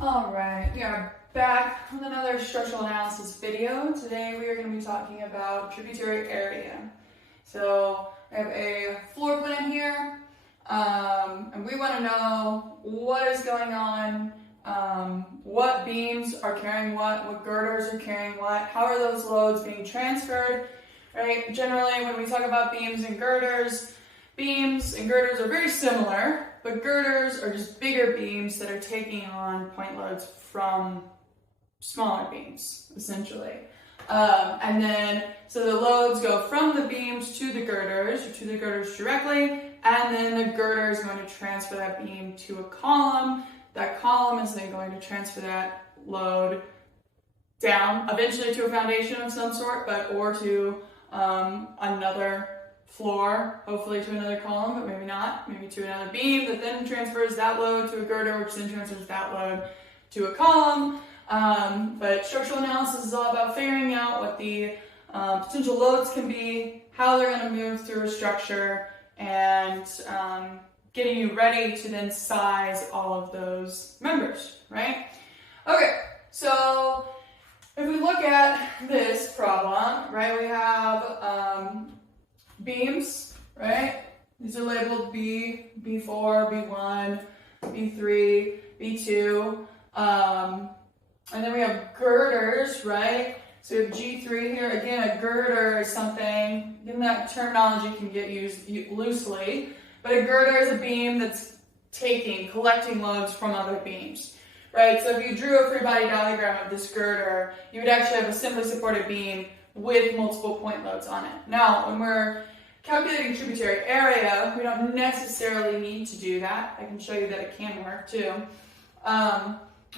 All right, we are back with another structural analysis video. Today we are going to be talking about tributary area. So I have a floor plan here, and we want to know what is going on, what beams are carrying what girders are carrying what, how are those loads being transferred, right? Generally, when we talk about beams and girders are very similar, but girders are just bigger beams that are taking on point loads from smaller beams, essentially. So the loads go from the beams to the girders, or to the girders directly, and then the girder is going to transfer that beam to a column. That column is then going to transfer that load down, eventually to a foundation of some sort, or to another floor, hopefully to another column, but maybe not, maybe to another beam that then transfers that load to a girder, which then transfers that load to a column. But structural analysis is all about figuring out what the potential loads can be, how they're going to move through a structure, and getting you ready to then size all of those members, right? Okay, so if we look at this problem, right, we have beams, right? These are labeled B, B4, B1, B3, B2. And then we have girders, right? So we have G3 here. Again, a girder is something, again, that terminology can get used loosely, but a girder is a beam that's collecting loads from other beams, right? So if you drew a free body diagram of this girder, you would actually have a simply supported beam with multiple point loads on it. Now, when we're calculating tributary area, we don't necessarily need to do that. I can show you that it can work too.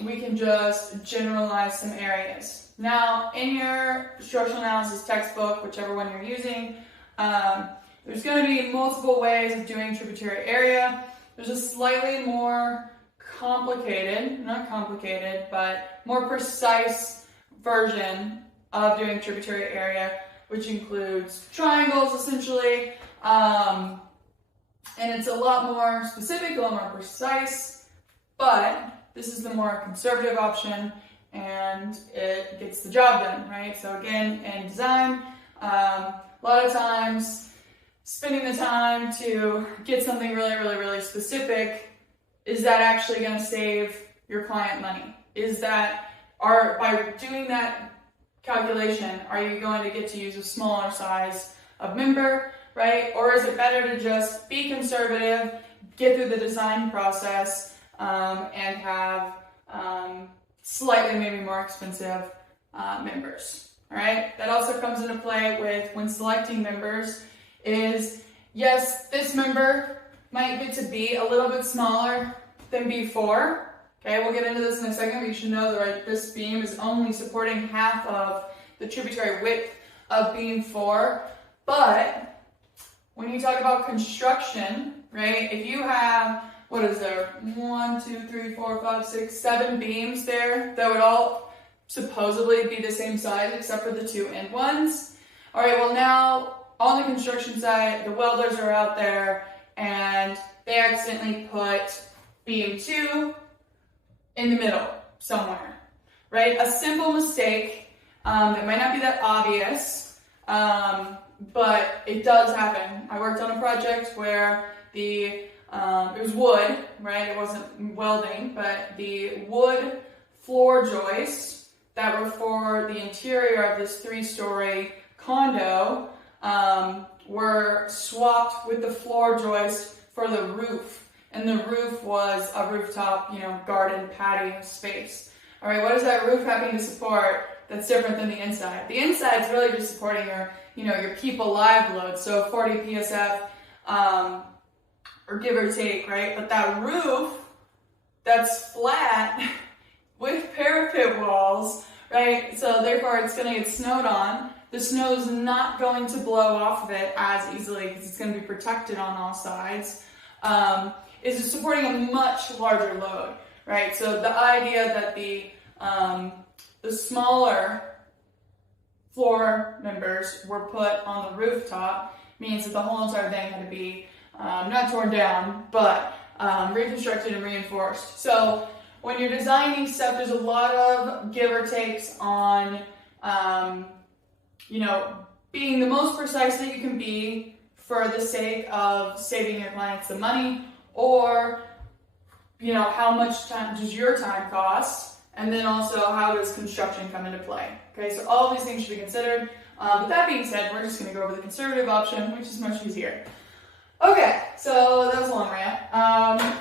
We can just generalize some areas. Now, in your structural analysis textbook, whichever one you're using, there's going to be multiple ways of doing tributary area. There's a slightly more complicated, not complicated, but more precise version of doing tributary area, which includes triangles, essentially, and it's a lot more specific, a lot more precise, but this is the more conservative option, and it gets the job done, right? So again, in design, a lot of times, spending the time to get something really, really, really specific, is that actually going to save your client money? By doing that calculation, are you going to get to use a smaller size of member, right? Or is it better to just be conservative, get through the design process, and have slightly maybe more expensive members, all right? That also comes into play with when selecting members is, yes, this member might get to be a little bit smaller than B4. Okay, we'll get into this in a second, but you should know that right, this beam is only supporting half of the tributary width of beam 4. But when you talk about construction, right, if you have, what is there, 1, 2, 3, 4, 5, 6, 7 beams there that would all supposedly be the same size except for the 2 end ones. All right, well now on the construction site, the welders are out there and they accidentally put beam 2 in the middle somewhere, right? A simple mistake that might not be that obvious, but it does happen. I worked on a project where it was wood, right? It wasn't welding, but the wood floor joists that were for the interior of this 3-story condo were swapped with the floor joist for the roof. And the roof was a rooftop, garden patio space. All right, what is that roof having to support that's different than the inside? The inside is really just supporting your keep alive load, so 40 PSF, or give or take, right? But that roof that's flat with parapet walls, right? So therefore it's going to get snowed on. The snow is not going to blow off of it as easily because it's going to be protected on all sides. Is supporting a much larger load, right? So the idea that the smaller floor members were put on the rooftop means that the whole entire thing had to be not torn down, but reconstructed and reinforced. So when you're designing stuff, there's a lot of give or takes on, you know, being the most precise that you can be for the sake of saving your clients the money, or, you know, how much time does your time cost, and then also how does construction come into play. Okay, so all of these things should be considered. But that being said, we're just going to go over the conservative option, which is much easier. Okay, so that was a long rant.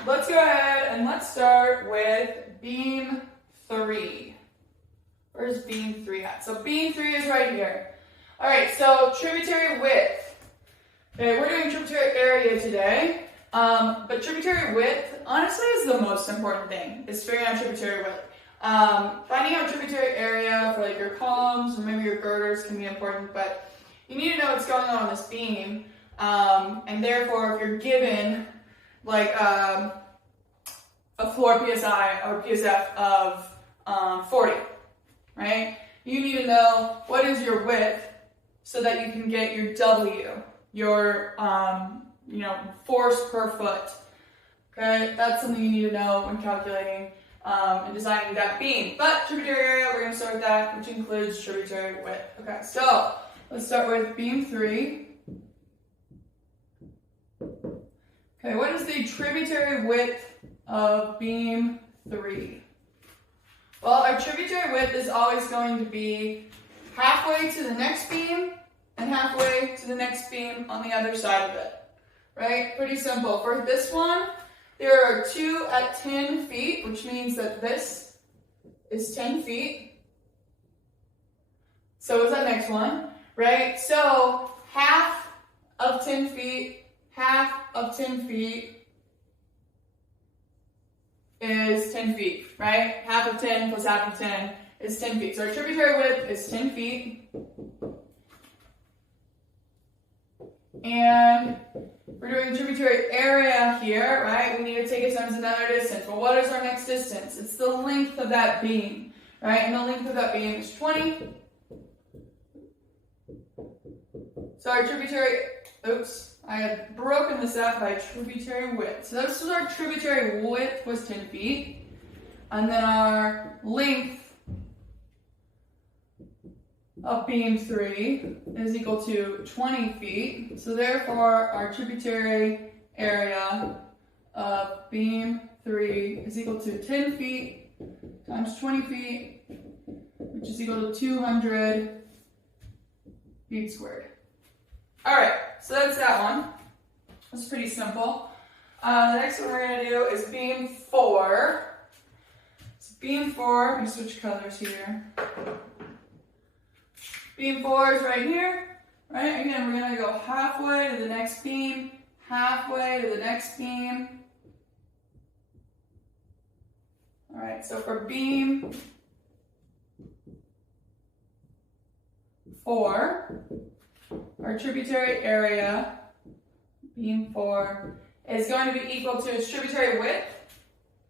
Let's go ahead and let's start with beam 3. Where's beam 3 at? So beam 3 is right here. All right, so tributary width. Okay, we're doing tributary area today, but tributary width, honestly, is the most important thing, is figuring out tributary width. Finding out tributary area for like your columns or maybe your girders can be important, but you need to know what's going on this beam. And therefore, if you're given like a floor PSI or PSF of 40, right? You need to know what is your width so that you can get your W, your you know, force per foot. Okay, that's something you need to know when calculating and designing that beam. But tributary area, we're going to start with that, which includes tributary width. Okay, so let's start with beam 3. Okay, what is the tributary width of beam 3? Well, our tributary width is always going to be halfway to the next beam and halfway to the next beam on the other side of it. Right? Pretty simple. For this one, there are 2 at 10 feet, which means that this is 10 feet. So is that next one, right? So half of 10 feet, half of 10 feet is 10 feet, right? Half of 10 plus half of 10 is 10 feet. So our tributary width is 10 feet. And we're doing tributary area here, right? We need to take it times another distance. Well, what is our next distance? It's the length of that beam, right? And the length of that beam is 20. So our tributary, oops, I had broken this out by tributary width. So this was our tributary width was 10 feet. And then our length of beam 3 is equal to 20 feet. So therefore, our tributary area of beam 3 is equal to 10 feet times 20 feet, which is equal to 200 feet squared. All right, so that's that one. That's pretty simple. The next one we're going to do is beam 4. So beam 4, let me switch colors here. Beam 4 is right here, right? Again, we're going to go halfway to the next beam, halfway to the next beam. All right, so for beam 4, our tributary area, beam 4, is going to be equal to its tributary width,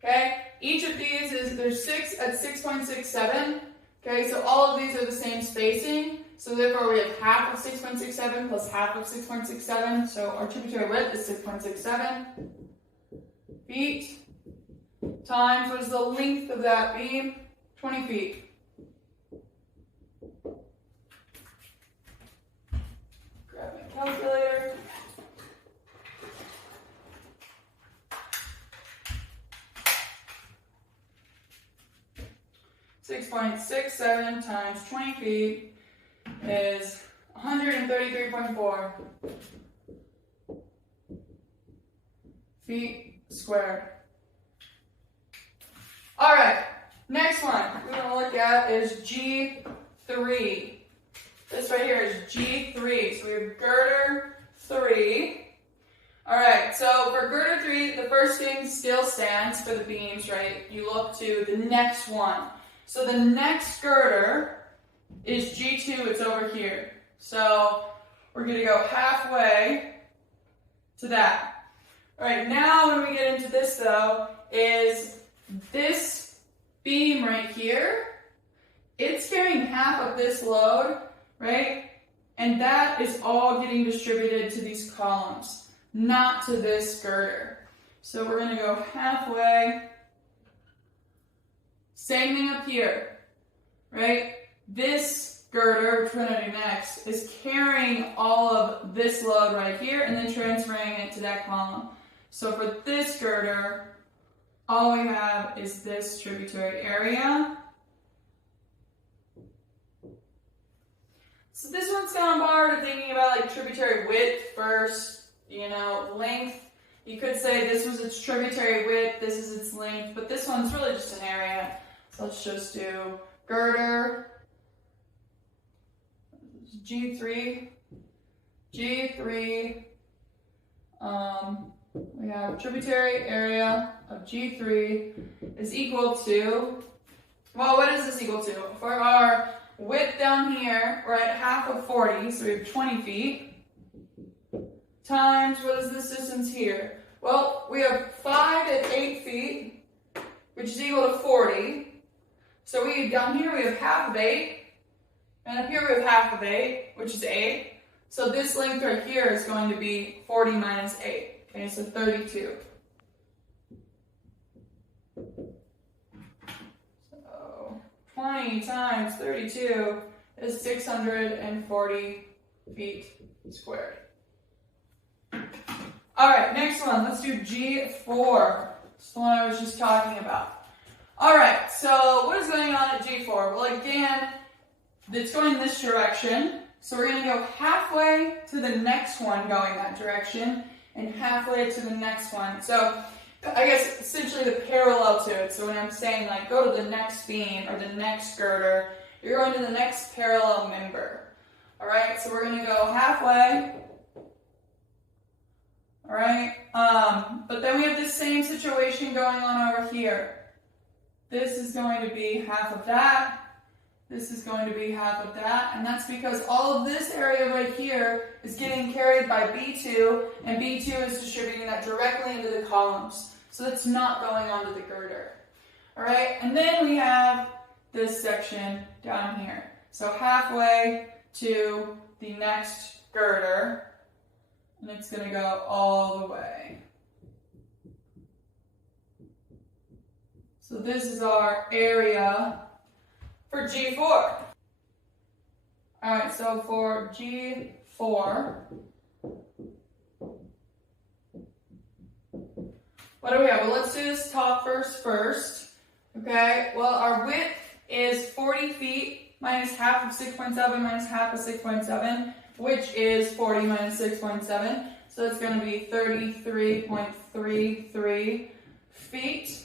okay? Each of these there's 6 at 6.67. Okay, so all of these are the same spacing, so therefore we have half of 6.67 plus half of 6.67, so our tributary width is 6.67 feet times what is the length of that beam? 20 feet. Grab my calculator. .67 times 20 feet is 133.4 feet squared. All right, next one we're going to look at is G3. This right here is G3. So we have girder 3. All right, so for girder 3, the first thing still stands for the beams, right? You look to the next one. So the next girder is G2, it's over here. So we're going to go halfway to that. All right, now when we get into this though, is this beam right here, it's carrying half of this load, right? And that is all getting distributed to these columns, not to this girder. So we're going to go halfway Same thing up here, right? This girder, which we're going to do next, is carrying all of this load right here and then transferring it to that column. So for this girder, all we have is this tributary area. So this one's kind of hard, thinking about like tributary width first, length. You could say this was its tributary width, this is its length, but this one's really just an area. So let's just do girder, G3, we have tributary area of G3 is equal to, well, what is this equal to? For our width down here, we're at half of 40, so we have 20 feet, times, what is this distance here? Well, we have 5 at 8 feet, which is equal to 40. So down here we have half of 8, and up here we have half of 8, which is 8. So this length right here is going to be 40 minus 8. Okay, so 32. So 20 times 32 is 640 feet squared. All right, next one. Let's do G4. It's the one I was just talking about. All right, so what is going on at G4? Well, again, it's going in this direction. So we're going to go halfway to the next one going that direction and halfway to the next one. So I guess essentially the parallel to it. So when I'm saying like go to the next beam or the next girder, you're going to the next parallel member. All right, so we're going to go halfway. All right, but then we have this same situation going on over here. This is going to be half of that. This is going to be half of that, and that's because all of this area right here is getting carried by B2, and B2 is distributing that directly into the columns. So that's not going onto the girder. All right, and then we have this section down here. So halfway to the next girder, and it's going to go all the way. So this is our area for G4. All right, so for G4, what do we have? Well, let's do this top first. Okay, well, our width is 40 feet minus half of 6.7 minus half of 6.7, which is 40 minus 6.7. So it's going to be 33.33 feet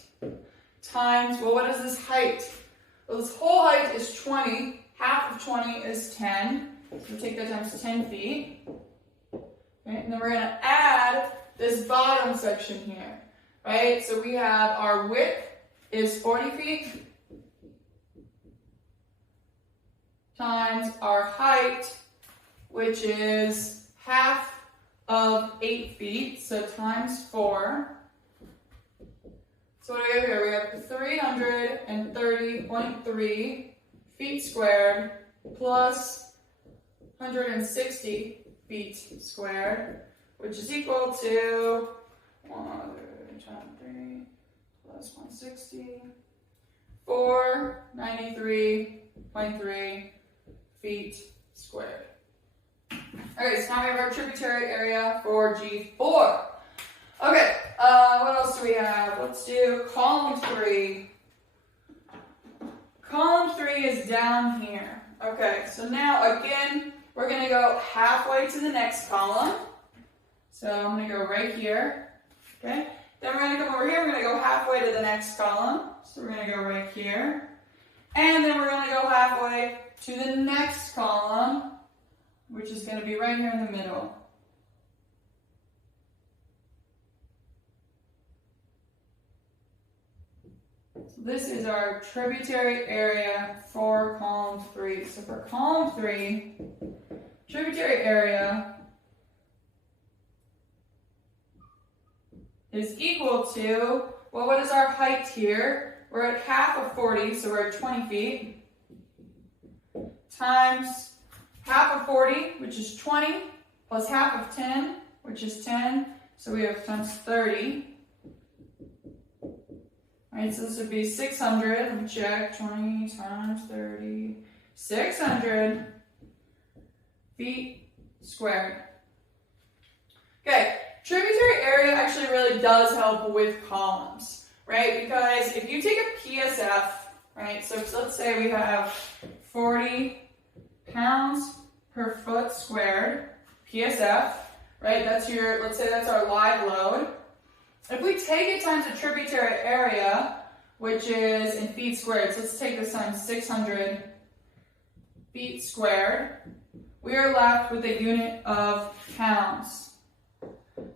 times, well, what is this height? Well, this whole height is 20. Half of 20 is 10. So take that times 10 feet. Okay, and then we're going to add this bottom section here. Right? So we have our width is 40 feet times our height, which is half of 8 feet, so times 4. So what do we have here? We have 330.3 feet squared plus 160 feet squared, which is equal to 123 plus 160, 493.3 feet squared. Okay, so now we have our tributary area for G4. Okay, what else do we have? Let's do column 3. Column 3 is down here. Okay, so now again, we're going to go halfway to the next column. So I'm going to go right here. Okay, then we're going to come over here. We're going to go halfway to the next column. So we're going to go right here. And then we're going to go halfway to the next column, which is going to be right here in the middle. So this is our tributary area for column 3. So for column 3, tributary area is equal to, well, what is our height here? We're at half of 40, so we're at 20 feet, times half of 40, which is 20, plus half of 10, which is 10, so we have times 30. Right, so this would be 600, let me check, 20 times 30, 600 feet squared. Okay, tributary area actually really does help with columns, right? Because if you take a PSF, right, so let's say we have 40 pounds per foot squared, PSF, right? That's your, let's say that's our live load. If we take it times the tributary area, which is in feet squared, so let's take this times 600 feet squared, we are left with a unit of pounds.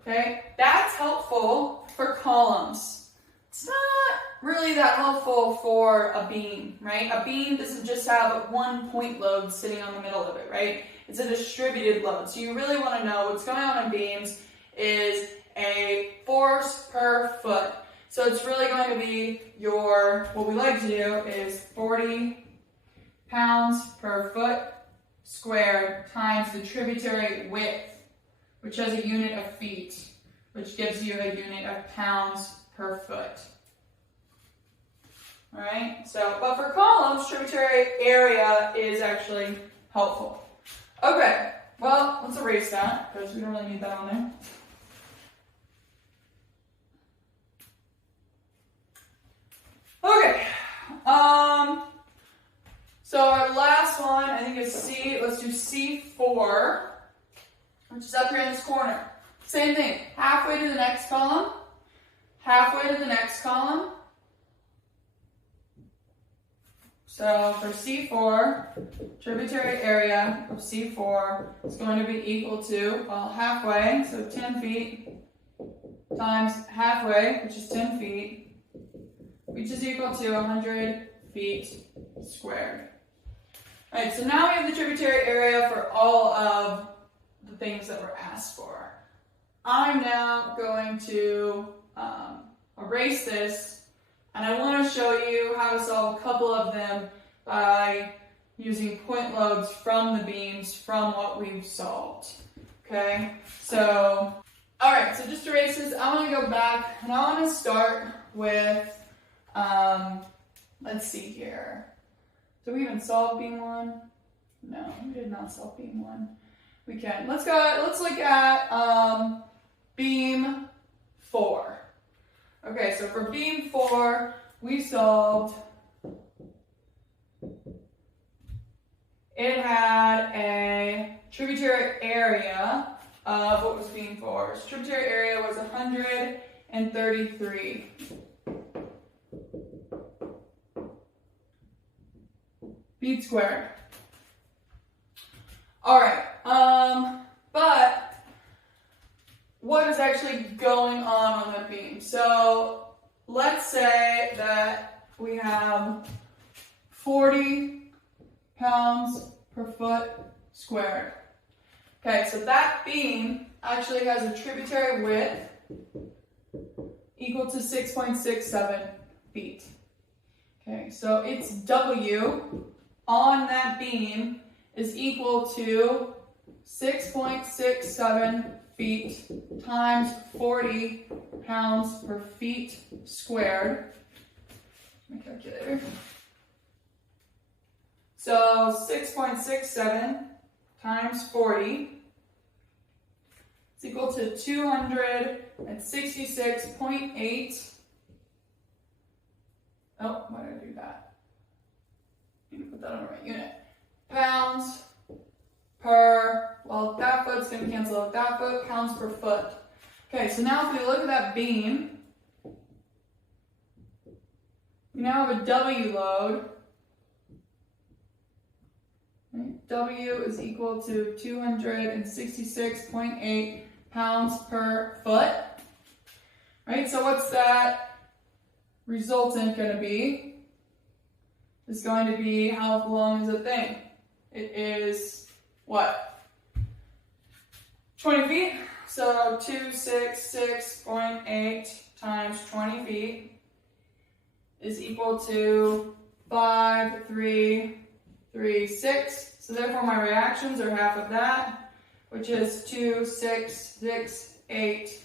Okay, that's helpful for columns. It's not really that helpful for a beam, right? A beam doesn't just have one point load sitting on the middle of it, right? It's a distributed load. So you really want to know what's going on in beams is a force per foot. So it's really going to be your, what we like to do is 40 pounds per foot squared times the tributary width, which has a unit of feet, which gives you a unit of pounds per foot. All right, so, but for columns, tributary area is actually helpful. Okay, well, let's erase that, because we don't really need that on there. Okay, so our last one, I think is C, let's do C4, which is up here in this corner. Same thing, halfway to the next column, halfway to the next column. So for C4, tributary area of C4 is going to be equal to, well, halfway, so 10 feet times halfway, which is 10 feet, which is equal to 100 feet squared. All right, so now we have the tributary area for all of the things that were asked for. I'm now going to erase this, and I want to show you how to solve a couple of them by using point loads from the beams from what we've solved. Okay, so, all right, so just to erase this, I want to go back, and I want to start with, let's see here. Did we even solve beam 1? No, we did not solve beam 1. We can. Let's look at beam 4. Okay, so for beam 4, we solved, it had a tributary area of, what was beam 4? So tributary area was 133 feet squared. All right, but what is actually going on the beam? So let's say that we have 40 pounds per foot squared. Okay, so that beam actually has a tributary width equal to 6.67 feet. Okay, so its W on that beam is equal to 6.67 feet times 40 pounds per feet squared. My calculator. So 6.67 times 40 is equal to 266.8. Oh, why did I do that? I need to put that on the right unit. Pounds per, well, that foot's going to cancel out that foot, pounds per foot. Okay, so now if we look at that beam, we now have a W load. Right? W is equal to 266.8 pounds per foot. Right, so what's that resultant going to be? It's going to be, how long is the thing? It is what? 20 feet. So 266.8 times 20 feet is equal to 5,336. So therefore my reactions are half of that, which is 2,668.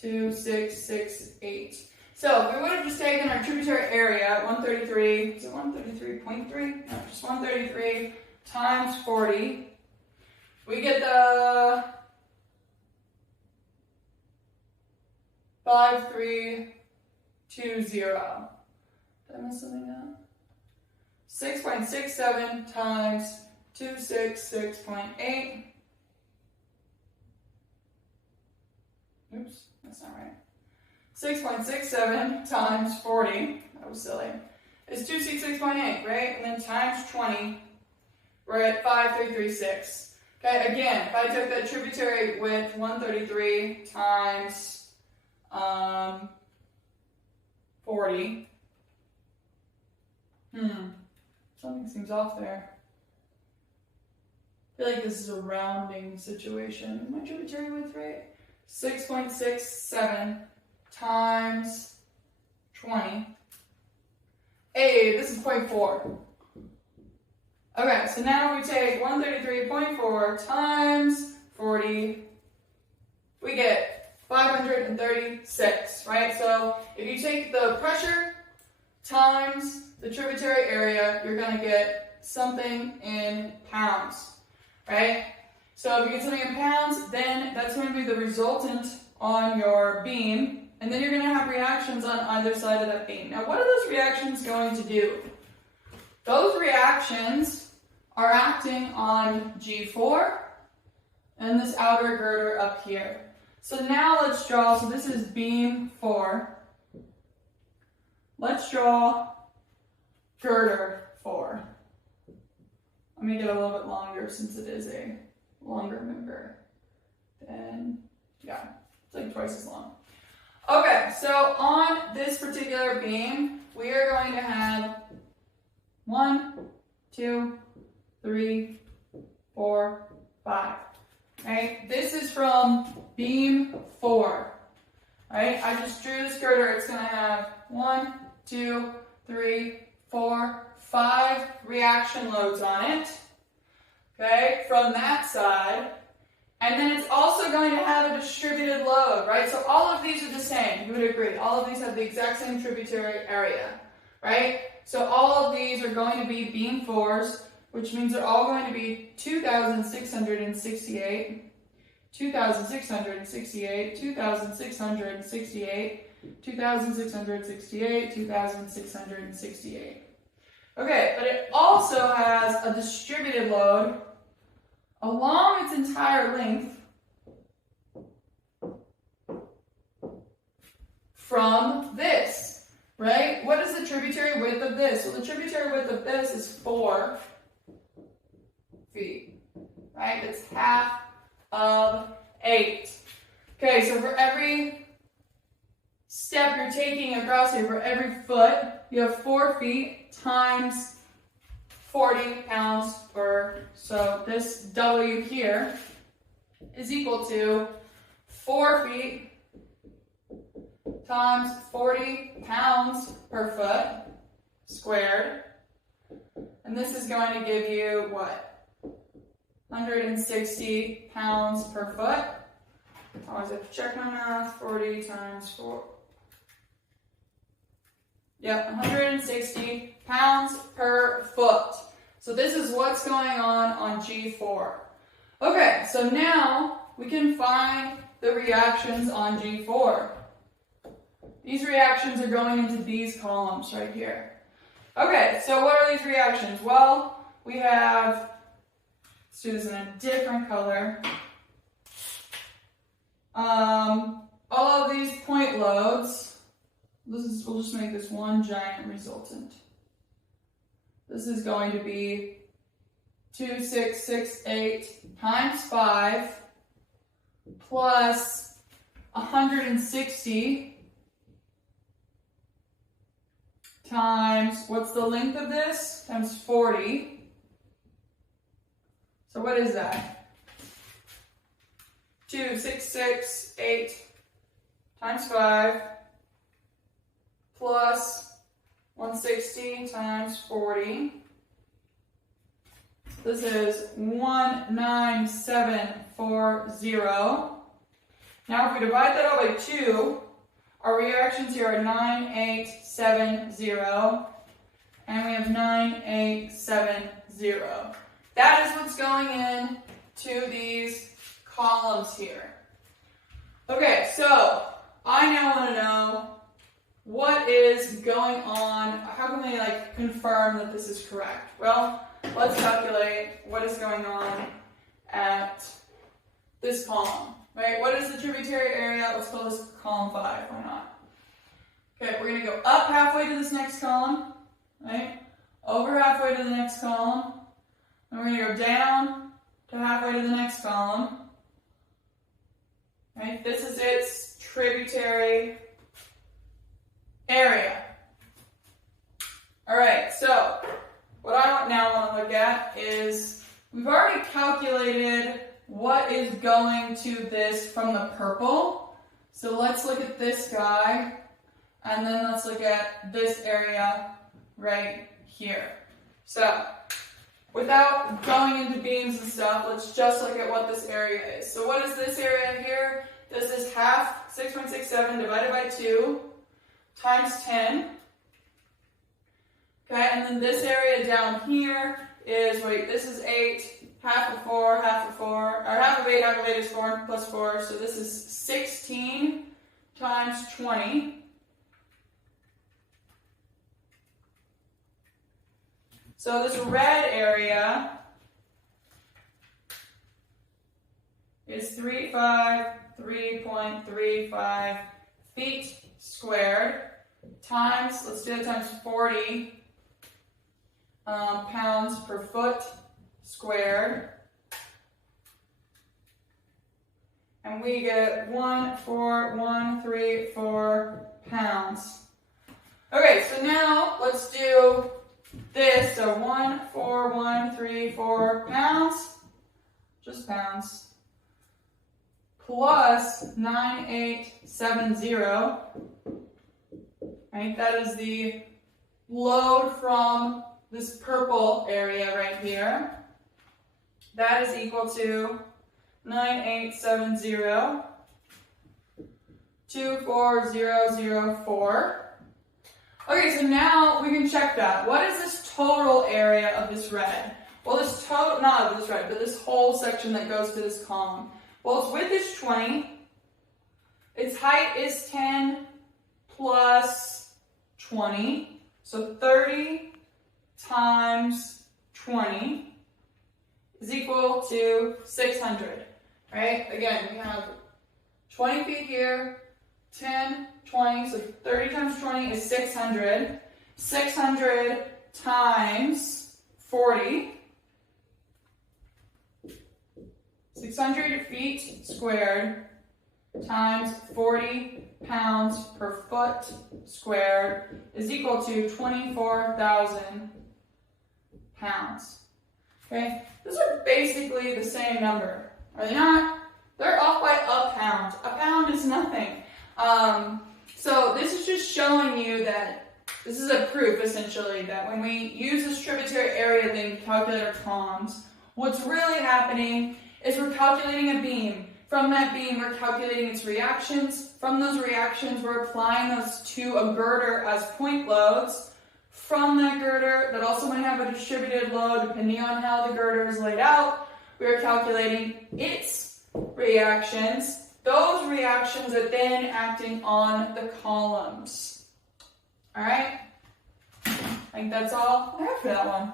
2,668. So if we would have just taken our tributary area, 133, is it 133.3? No, just 133 times 40, we get the 5320. Did I miss something out? 6.67 times 266.8. Oops, that's not right. 6.67 times 40, that was silly, is 266.8, right? And then times 20, we're at 5336. Okay, again, if I took that tributary width 133 times 40, something seems off there. I feel like this is a rounding situation. Is my tributary width right? 6.67 times 20. Hey, this is 0.4. Okay, so now we take 133.4 times 40. We get 536, right? So if you take the pressure times the tributary area, you're going to get something in pounds, right? So if you get something in pounds, then that's going to be the resultant on your beam. And then you're going to have reactions on either side of that beam. Now, what are those reactions going to do? Those reactions are acting on G4 and this outer girder up here. So now let's draw, so this is beam 4. Let's draw girder 4. Let me get a little bit longer since it is a longer member. Then, yeah, it's like twice as long. Okay, so on this particular beam, we are going to have 1, 2, 3, 4, 5. Right? This is from beam 4. Right? I just drew this girder. It's going to have 1, 2, 3, 4, 5 reaction loads on it. Okay, from that side. And then it's also going to have a distributed load, right? So all of these are the same, you would agree. All of these have the exact same tributary area, right? So all of these are going to be beam 4s, which means they're all going to be 2,668, 2,668, 2,668, 2,668, 2,668. Okay, but it also has a distributed load along its entire length from this, right? What is the tributary width of this? Well, the tributary width of this is 4 feet, right? It's half of 8. Okay, so for every step you're taking across here, for every foot, you have 4 feet times 40 pounds per, so this W here is equal to 4 feet times 40 pounds per foot squared. And this is going to give you what? 160 pounds per foot. I always have to check my math. 40 times 4. Yep, 160 pounds per foot. So this is what's going on G4. Okay, so now we can find the reactions on G4. These reactions are going into these columns right here. Okay, so what are these reactions? Well, we have, let's do this in a different color. All of these point loads, we'll just make this one giant resultant. This is going to be 2668 times 5 plus 160 times, what's the length of this? Times 40. So what is that? 2668 times 5 plus 160 times 40. This is 19740. Now if we divide that out by 2, Our reactions here are 9, 8, 7, 0. And we have 9, 8, 7, 0. That is what's going in to these columns here. Okay, so I now want to know what is going on. How can we confirm that this is correct? Well, let's calculate what is going on at this column. Right? What is the tributary area? Let's call this column 5. Why not? Okay, we're going to go up halfway to this next column. Right? Over halfway to the next column. And we're going to go down to halfway to the next column. Right? This is its tributary area. Alright, so what I now want to look at is we've already calculated what is going to this from the purple. So let's look at this guy, and then let's look at this area right here. So without going into beams and stuff, let's just look at what this area is. So what is this area here? This is half 6.67 divided by 2 times 10. Okay, and then this area down here is, this is 8, half of 4, half of 4, or half of 8 is 4 plus 4, so this is 16 times 20. So this red area is 3.35 feet squared times, let's do it times 40 pounds per foot squared. And we get 14134 pounds. Okay, so now let's do this. So 14134 pounds, just pounds, plus 9870. Right, that is the load from this purple area right here. That is equal to 9870, 24004. Okay, so now we can check that. What is this total area of this red? Well, this total, not of this red, but this whole section that goes to this column. Well, its width is 20. Its height is 10 plus 20. So 30 times 20 is equal to 600, right? Again, we have 20 feet here, 10, 20, so 30 times 20 is 600. 600 times 40. 600 feet squared times 40 pounds per foot squared is equal to 24,000 pounds. Okay, those are basically the same number, are they not? They're off by a pound. A pound is nothing. So this is just showing you that this is a proof, essentially, that when we use this tributary area thing to calculate our columns, what's really happening is we're calculating a beam. From that beam, we're calculating its reactions. From those reactions, we're applying those to a girder as point loads. From that girder, that also might have a distributed load depending on how the girder is laid out, we are calculating its reactions. Those reactions are then acting on the columns. Alright? I think that's all I have for that one.